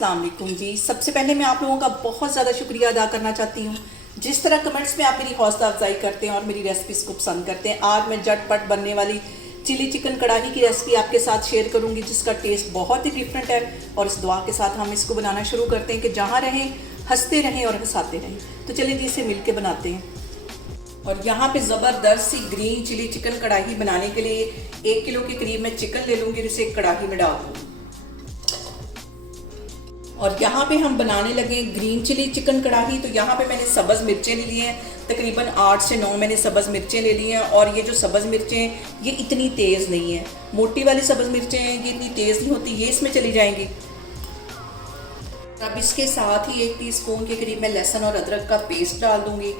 अस्सलामुअलैकुम जी। सबसे पहले मैं आप लोगों का बहुत ज़्यादा शुक्रिया अदा करना चाहती हूँ। जिस तरह कमेंट्स में आप मेरी हौसला अफजाई करते हैं और मेरी रेसिपीज़ को पसंद करते हैं। आज मैं झटपट बनने वाली चिली चिकन कढ़ाई की रेसिपी आपके साथ शेयर करूँगी, जिसका टेस्ट बहुत ही डिफरेंट है। और इस दुआ के साथ हम इसको बनाना शुरू करते हैं कि जहाँ रहें हंसते रहें और हंसाते रहें। तो चलिए जी, इसे मिल के बनाते हैं। और यहाँ पे ज़बरदस्त सी ग्रीन चिली चिकन कढ़ाई बनाने के लिए 1 किलो के करीब मैं चिकन ले लूँगी और इसे एक कढ़ाई में डाल दूँगी। और यहाँ पे हम बनाने लगे ग्रीन चिली चिकन कढ़ाई। तो यहाँ पे मैंने सब्ज़ मिर्चें ले ली हैं, तकरीबन 8 से 9 मैंने सब्ज़ मिर्चें ले ली हैं। और ये जो सब्ज़ मिर्चें हैं ये इतनी तेज़ नहीं है, मोटी वाली सब्ज़ मिर्चें हैं ये इतनी तेज़ नहीं होती, ये इसमें चली जाएंगी। अब इसके साथ ही 1 टीस्पून के करीब मैं लहसुन और अदरक का पेस्ट डाल दूँगी।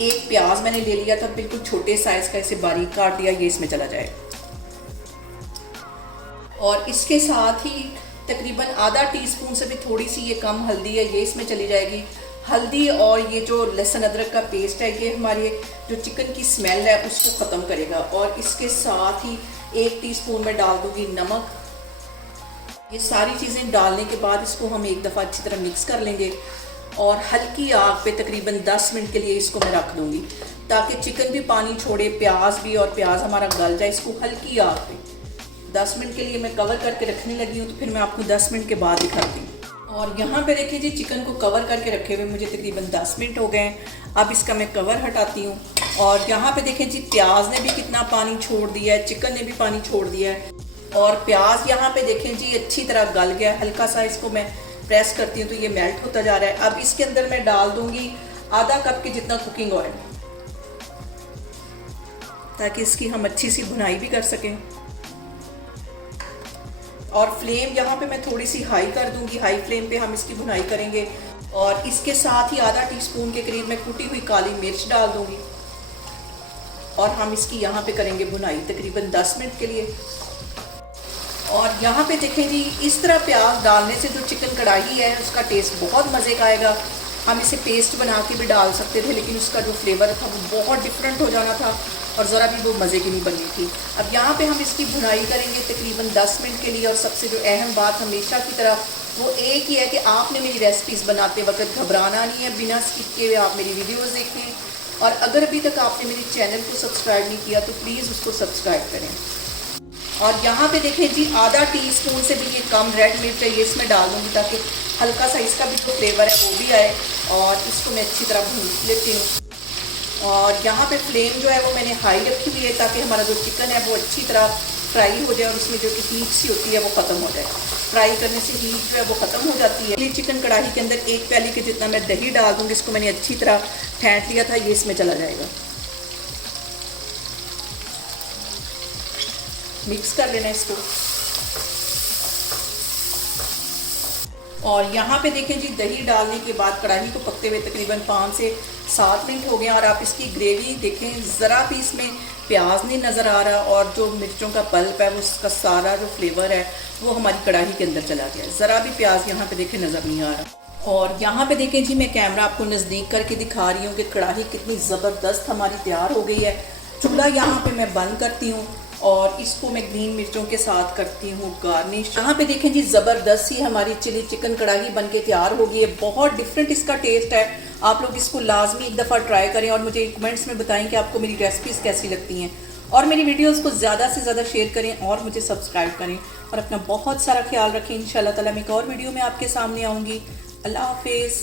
1 प्याज मैंने ले लिया था, बिल्कुल छोटे साइज़ का, इसे बारीक काट दिया, ये इसमें चला जाए। और इसके साथ ही तकरीबन आधा टीस्पून से भी थोड़ी सी ये कम हल्दी है, ये इसमें चली जाएगी। हल्दी और ये जो लहसुन अदरक का पेस्ट है ये हमारे जो चिकन की स्मेल है उसको ख़त्म करेगा। और इसके साथ ही 1 टीस्पून में डाल दूँगी नमक। ये सारी चीज़ें डालने के बाद इसको हम एक दफ़ा अच्छी तरह मिक्स कर लेंगे और हल्की आग पे तकरीबन 10 मिनट के लिए इसको मैं रख दूँगी, ताकि चिकन भी पानी छोड़े, प्याज भी, और प्याज हमारा गल जाए। इसको हल्की आग पे 10 मिनट के लिए मैं कवर करके रखने लगी हूँ। तो फिर मैं आपको 10 मिनट के बाद दिखाती हूँ। और यहाँ पे देखिए जी, चिकन को कवर करके रखे हुए मुझे तकरीबन 10 मिनट हो गए हैं। अब इसका मैं कवर हटाती हूँ। और यहाँ पे देखें जी, प्याज ने भी कितना पानी छोड़ दिया है, चिकन ने भी पानी छोड़ दिया है। और प्याज यहाँ पे देखें जी अच्छी तरह गल गया। हल्का सा इसको मैं प्रेस करती हूँ तो ये मेल्ट होता जा रहा है। अब इसके अंदर मैं डाल दूँगी आधा कप के जितना कुकिंग ऑयल, ताकि इसकी हम अच्छी सी भुनाई भी कर सकें। और फ्लेम यहाँ पे मैं थोड़ी सी हाई कर दूंगी, हाई फ्लेम पे हम इसकी भुनाई करेंगे। और इसके साथ ही आधा टीस्पून के करीब मैं कुटी हुई काली मिर्च डाल दूंगी और हम इसकी यहाँ पे करेंगे भुनाई तकरीबन 10 मिनट के लिए। और यहाँ पे देखें जी, इस तरह प्याज डालने से जो चिकन कढ़ाई है उसका टेस्ट बहुत मज़े का आएगा। हम इसे पेस्ट बना के भी डाल सकते थे, लेकिन उसका जो फ्लेवर था वो बहुत डिफरेंट हो जाना था और ज़रा भी वो मज़े की नहीं बननी थी। अब यहाँ पे हम इसकी भुनाई करेंगे तकरीबन 10 मिनट के लिए। और सबसे जो अहम बात हमेशा की तरह वो एक ही है कि आपने मेरी रेसिपीज़ बनाते वक्त घबराना नहीं है, बिना स्किप किए हुए आप मेरी वीडियोज़ देखें। और अगर अभी तक आपने मेरे चैनल को सब्सक्राइब नहीं किया तो प्लीज़ उसको सब्सक्राइब करें। और यहाँ पे देखें जी, आधा टीस्पून से भी ये कम रेड मिर्च है, ये इसमें डाल दूँगी ताकि हल्का सा इसका भी जो फ्लेवर है वो भी आए। और इसको मैं अच्छी तरह भून लेती हूँ। और यहाँ पे फ्लेम जो है वो मैंने हाई रखी हुई है, ताकि हमारा जो चिकन है वो अच्छी तरह फ्राई हो जाए और उसमें जो कि हीट सी होती है वो ख़त्म हो जाए। फ्राई करने से हीट जो है वो ख़त्म हो जाती है। चिकन कढ़ाई के अंदर 1 प्याली के जितना मैं दही डाल दूँगी। इसको मैंने अच्छी तरह फेंट लिया था, ये इसमें चला जाएगा। मिक्स कर लेना इसको। और यहाँ पे देखें जी, दही डालने के बाद कढ़ाई को पकते हुए तकरीबन 5 से 7 मिनट हो गए। और आप इसकी ग्रेवी देखें, ज़रा भी इसमें प्याज नहीं नज़र आ रहा और जो मिर्चों का पल्प है वो उसका सारा जो फ्लेवर है वो हमारी कढ़ाई के अंदर चला गया। ज़रा भी प्याज यहाँ पे देखें नज़र नहीं आ रहा। और यहाँ पे देखें जी, मैं कैमरा आपको नज़दीक करके दिखा रही हूँ कि कढ़ाई कितनी ज़बरदस्त हमारी तैयार हो गई है। चूल्हा यहाँ पे मैं बंद करती हूँ और इसको मैं ग्रीन मिर्चों के साथ करती हूँ गार्निश। यहाँ पे देखें जी, ज़बरदस्त ही हमारी चिली चिकन कढ़ाई बन के तैयार हो गई है। बहुत डिफरेंट इसका टेस्ट है। आप लोग इसको लाजमी एक दफ़ा ट्राई करें और मुझे कमेंट्स में बताएं कि आपको मेरी रेसिपीज़ कैसी लगती हैं। और मेरी वीडियोज़ को ज़्यादा से ज़्यादा शेयर करें और मुझे सब्सक्राइब करें। और अपना बहुत सारा ख्याल रखें। इंशाल्लाह ताला मैं एक और वीडियो में आपके सामने आऊँगी। अल्लाह हाफिज़।